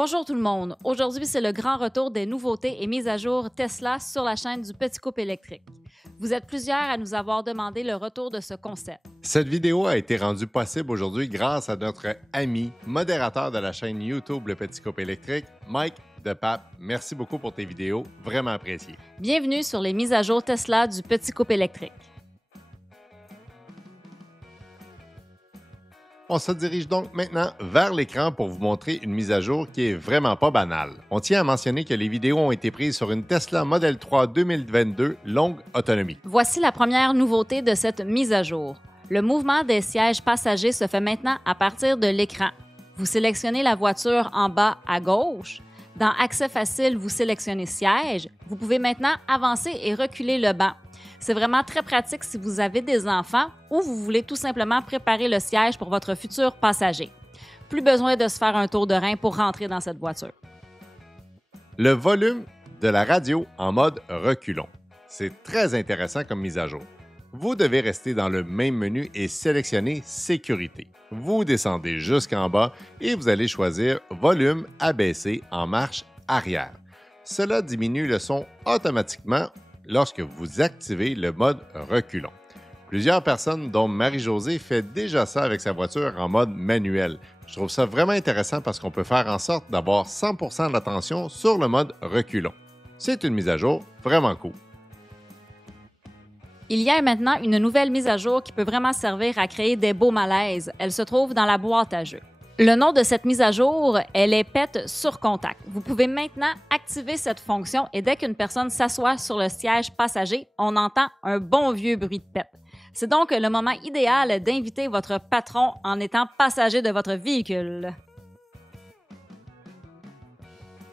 Bonjour tout le monde. Aujourd'hui, c'est le grand retour des nouveautés et mises à jour Tesla sur la chaîne du Petit Couple électrique. Vous êtes plusieurs à nous avoir demandé le retour de ce concept. Cette vidéo a été rendue possible aujourd'hui grâce à notre ami, modérateur de la chaîne YouTube Le Petit Couple électrique, Mike de Pape. Merci beaucoup pour tes vidéos, vraiment appréciées. Bienvenue sur les mises à jour Tesla du Petit Couple électrique. On se dirige donc maintenant vers l'écran pour vous montrer une mise à jour qui est vraiment pas banale. On tient à mentionner que les vidéos ont été prises sur une Tesla Model 3 2022 longue autonomie. Voici la première nouveauté de cette mise à jour. Le mouvement des sièges passagers se fait maintenant à partir de l'écran. Vous sélectionnez la voiture en bas à gauche. Dans Accès facile, vous sélectionnez Siège. Vous pouvez maintenant avancer et reculer le banc. C'est vraiment très pratique si vous avez des enfants ou vous voulez tout simplement préparer le siège pour votre futur passager. Plus besoin de se faire un tour de rein pour rentrer dans cette voiture. Le volume de la radio en mode reculon. C'est très intéressant comme mise à jour. Vous devez rester dans le même menu et sélectionner Sécurité. Vous descendez jusqu'en bas et vous allez choisir Volume abaissé en marche arrière. Cela diminue le son automatiquement lorsque vous activez le mode reculon. Plusieurs personnes, dont Marie-Josée, fait déjà ça avec sa voiture en mode manuel. Je trouve ça vraiment intéressant parce qu'on peut faire en sorte d'avoir 100% de l'attention sur le mode reculon. C'est une mise à jour vraiment cool. Il y a maintenant une nouvelle mise à jour qui peut vraiment servir à créer des beaux malaises. Elle se trouve dans la boîte à jeux. Le nom de cette mise à jour est les pets sur contact. Vous pouvez maintenant activer cette fonction et dès qu'une personne s'assoit sur le siège passager, on entend un bon vieux bruit de pet. C'est donc le moment idéal d'inviter votre patron en étant passager de votre véhicule.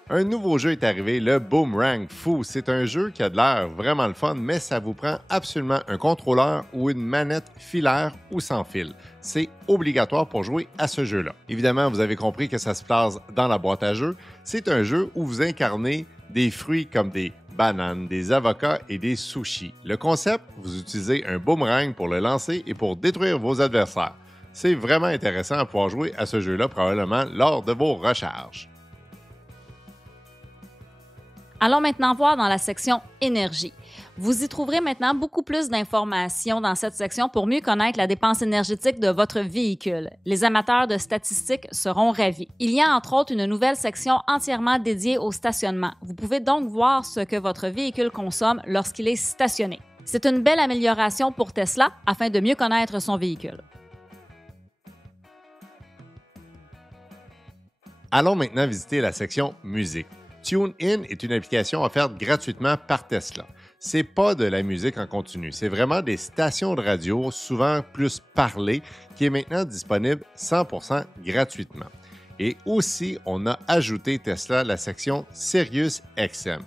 Un nouveau jeu est arrivé, le Boomerang Foo. C'est un jeu qui a de l'air vraiment le fun, mais ça vous prend absolument un contrôleur ou une manette filaire ou sans fil. C'est obligatoire pour jouer à ce jeu-là. Évidemment, vous avez compris que ça se place dans la boîte à jeux. C'est un jeu où vous incarnez des fruits comme des bananes, des avocats et des sushis. Le concept, vous utilisez un boomerang pour le lancer et pour détruire vos adversaires. C'est vraiment intéressant à pouvoir jouer à ce jeu-là probablement lors de vos recharges. Allons maintenant voir dans la section Énergie. Vous y trouverez maintenant beaucoup plus d'informations dans cette section pour mieux connaître la dépense énergétique de votre véhicule. Les amateurs de statistiques seront ravis. Il y a entre autres une nouvelle section entièrement dédiée au stationnement. Vous pouvez donc voir ce que votre véhicule consomme lorsqu'il est stationné. C'est une belle amélioration pour Tesla afin de mieux connaître son véhicule. Allons maintenant visiter la section Musique. TuneIn est une application offerte gratuitement par Tesla. C'est pas de la musique en continu, c'est vraiment des stations de radio, souvent plus parlées, qui est maintenant disponible 100% gratuitement. Et aussi, on a ajouté Tesla la section SiriusXM.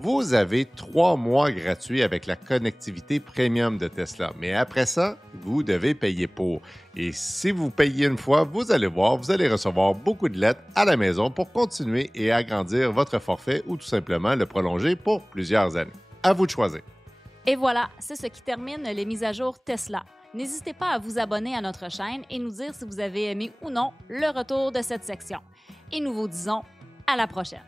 Vous avez 3 mois gratuits avec la connectivité premium de Tesla, mais après ça, vous devez payer pour. Et si vous payez une fois, vous allez voir, vous allez recevoir beaucoup de lettres à la maison pour continuer et agrandir votre forfait ou tout simplement le prolonger pour plusieurs années. À vous de choisir. Et voilà, c'est ce qui termine les mises à jour Tesla. N'hésitez pas à vous abonner à notre chaîne et nous dire si vous avez aimé ou non le retour de cette section. Et nous vous disons à la prochaine.